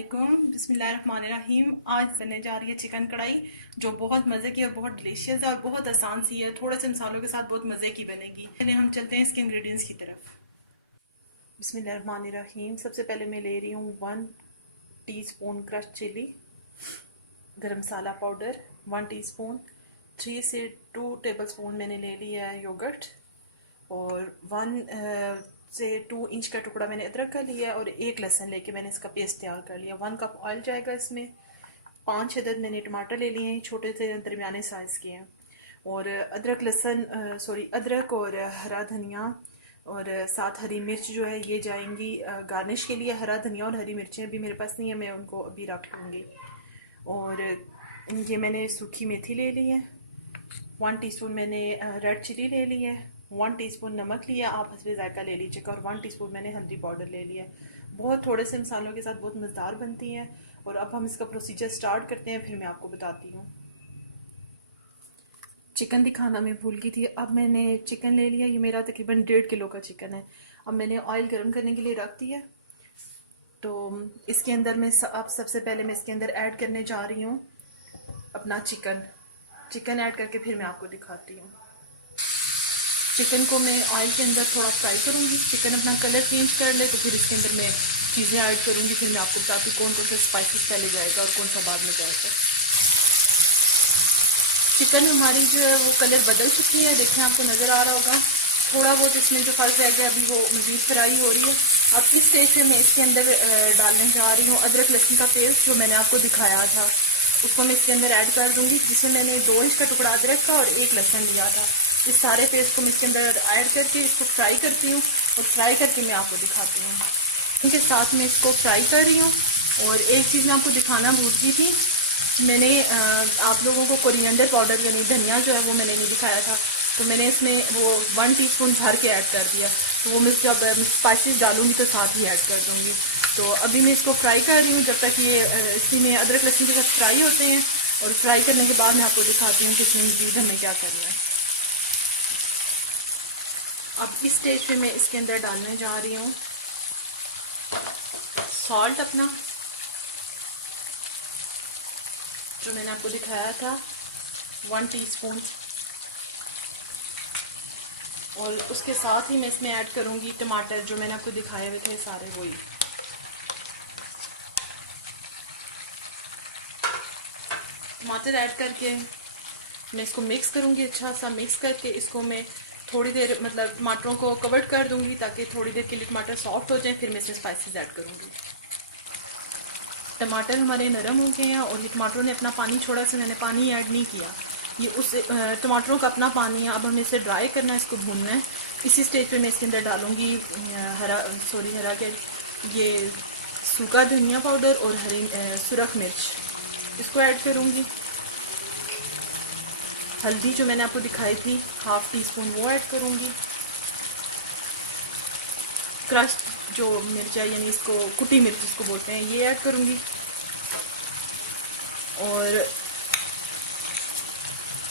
अस्सलामुअलैकुम बिस्मिल्लाहिर्रहमानिर्रहीम। आज बनने जा रही है चिकन कढ़ाई, जो बहुत मज़े की और बहुत डिलीशियस है और बहुत आसान सी है। थोड़े से मसालों के साथ बहुत मज़े की बनेगी। पहले हम चलते हैं इसके इंग्रेडिएंट्स की तरफ। बिस्मिल्लाहिर्रहमानिर्रहीम। सबसे पहले मैं ले रही हूँ 1 टीस्पून क्रश चिली, गरम मसाला पाउडर 1 टीस्पून, 3 से 2 टेबल स्पून मैंने ले लिया है योगर्ट, और 1 से 2 इंच का टुकड़ा मैंने अदरक का लिया है, और 1 लहसुन लेके मैंने इसका पेस्ट तैयार कर लिया। 1 कप ऑयल जाएगा इसमें। 5 अदद मैंने टमाटर ले लिए हैं, छोटे से दरमियाने साइज़ के हैं। और अदरक और हरा धनिया और साथ हरी मिर्च जो है ये जाएंगी गार्निश के लिए। हरा धनिया और हरी मिर्चें अभी मेरे पास नहीं है, मैं उनको अभी रख लूँगी। और ये मैंने सूखी मेथी ले ली है। 1 टीस्पून मैंने रेड चिली ले ली है। 1 टीस्पून नमक लिया, आप हस्बे जायका ले लीजिएगा। और 1 टीस्पून मैंने हल्दी पाउडर ले लिया है। बहुत थोड़े से मसालों के साथ बहुत मज़ेदार बनती हैं। और अब हम इसका प्रोसीजर स्टार्ट करते हैं, फिर मैं आपको बताती हूँ। चिकन दिखाना मैं भूल गई थी। अब मैंने चिकन ले लिया, ये मेरा तकरीबन 1.5 किलो का चिकन है। अब मैंने ऑयल गर्म करने के लिए रख दिया। तो इसके अंदर अब सबसे पहले मैं इसके अंदर ऐड करने जा रही हूँ अपना चिकन ऐड करके फिर मैं आपको दिखाती हूँ। चिकन को मैं ऑयल के अंदर थोड़ा फ्राई करूँगी। चिकन अपना कलर चेंज कर ले तो फिर इसके अंदर मैं चीज़ें ऐड करूँगी। फिर मैं आपको बताती हूँ कौन कौन सा स्पाइसेस पहले जाएगा और कौन सा बाद में जाएगा। चिकन हमारी जो है वो कलर बदल चुकी है, देखें आपको नज़र आ रहा होगा। थोड़ा बहुत इसमें जो फर्क रह गया अभी वो मज़ीद फ्राई हो रही है। अब इस स्टेज पे मैं इसके अंदर डालने जा रही हूँ अदरक लहसुन का पेस्ट, जो मैंने आपको दिखाया था उसको मैं इसके अंदर ऐड कर दूँगी, जिसमें मैंने 2 इंच का टुकड़ा अदरक का और 1 लहसुन लिया था। इस सारे पेस्ट को मैं इसके अंदर ऐड करके इसको फ्राई करती हूँ, और फ्राई करके मैं आपको दिखाती हूँ। इनके साथ मैं इसको फ्राई कर रही हूँ। और एक चीज़ मैं आपको दिखाना भूल गई थी, मैंने आप लोगों को कोरिएंडर पाउडर यानी धनिया जो है वो मैंने नहीं दिखाया था, तो मैंने इसमें वो 1 टीस्पून भर के ऐड कर दिया। तो वो मैं जब स्पाइसेस डालूंगी तो साथ ही ऐड कर दूंगी। तो अभी मैं इसको फ्राई कर रही हूँ जब तक ये इसी में अदरक लहसुन के साथ फ्राई होते हैं। और फ्राई करने के बाद मैं आपको दिखाती हूँ कि इसमें मज़ीद हमें क्या करना है। अब इस स्टेज पे मैं इसके अंदर डालने जा रही हूँ सॉल्ट अपना, जो मैंने आपको दिखाया था 1 टीस्पून। और उसके साथ ही मैं इसमें ऐड करूँगी टमाटर, जो मैंने आपको दिखाए हुए थे सारे वही। टमाटर ऐड करके मैं इसको मिक्स करूँगी, अच्छा सा मिक्स करके इसको मैं थोड़ी देर मतलब टमाटरों को कवर कर दूँगी ताकि थोड़ी देर के लिए टमाटर सॉफ्ट हो जाए। फिर मैं इसमें स्पाइसेस ऐड करूँगी। टमाटर हमारे नरम हो गए हैं और ये टमाटरों ने अपना पानी छोड़ा, से मैंने पानी ऐड नहीं किया, ये उस टमाटरों का अपना पानी है। अब हमें इसे ड्राई करना है, इसको भूनना है। इसी स्टेज पे मैं इसके अंदर डालूंगी ये सूखा धनिया पाउडर और सुरख मिर्च, इसको ऐड करूँगी। हल्दी जो मैंने आपको दिखाई थी 1/2 टीस्पून वो ऐड करूँगी। क्रश जो मिर्च है यानी इसको कुटी मिर्च इसको बोलते हैं, ये ऐड करूँगी। और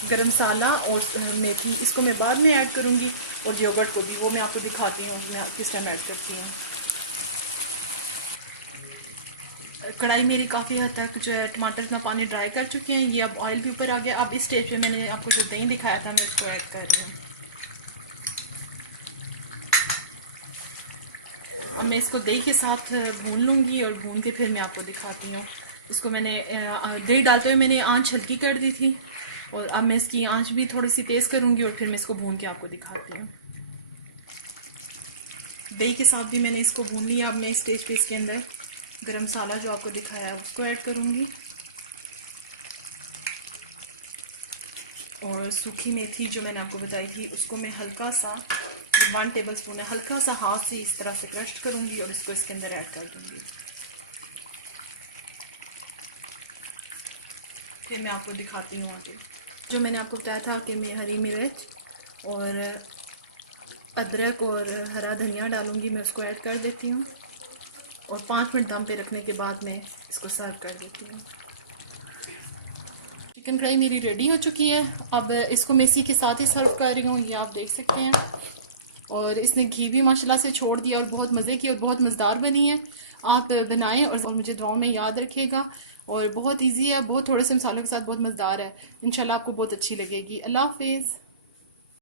गरम मसाला और मेथी इसको मैं बाद में ऐड करूँगी। और योगर्ट को भी वो मैं आपको दिखाती हूँ मैं किस टाइम ऐड करती हूँ। कढ़ाई मेरी काफ़ी हद तक जो है टमाटर अपना पानी ड्राई कर चुके हैं। ये अब ऑयल भी ऊपर आ गया। अब इस स्टेज पे मैंने आपको जो दही दिखाया था मैं इसको ऐड कर रही हूँ। अब मैं इसको दही के साथ भून लूँगी और भून के फिर मैं आपको दिखाती हूँ। इसको मैंने दही डालते हुए मैंने आंच हल्की कर दी थी, और अब मैं इसकी आंच भी थोड़ी सी तेज़ करूँगी और फिर मैं इसको भून के आपको दिखाती हूँ। दही के साथ भी मैंने इसको भून लिया। अब मैं इस स्टेज पे इसके अंदर गरम मसाला जो आपको दिखाया है उसको ऐड करूँगी, और सूखी मेथी जो मैंने आपको बताई थी उसको मैं हल्का सा 1 टेबल स्पून है, हल्का सा हाथ से इस तरह से क्रश करूँगी और इसको इसके अंदर ऐड कर दूँगी। फिर मैं आपको दिखाती हूँ आगे। जो मैंने आपको बताया था कि मैं हरी मिर्च और अदरक और हरा धनिया डालूँगी, मैं उसको ऐड कर देती हूँ। और 5 मिनट दम पे रखने के बाद मैं इसको सर्व कर देती हूँ। चिकन कढ़ाई मेरी रेडी हो चुकी है। अब इसको मैं इसी के साथ ही सर्व कर रही हूँ, ये आप देख सकते हैं। और इसने घी भी माशाल्लाह से छोड़ दिया और बहुत मज़े की और बहुत मज़ेदार बनी है। आप बनाएं और मुझे दुआओं में याद रखिएगा। और बहुत इजी है, बहुत थोड़े से मसालों के साथ बहुत मज़ेदार है। इंशाल्लाह आपको बहुत अच्छी लगेगी। अल्लाह हाफिज़।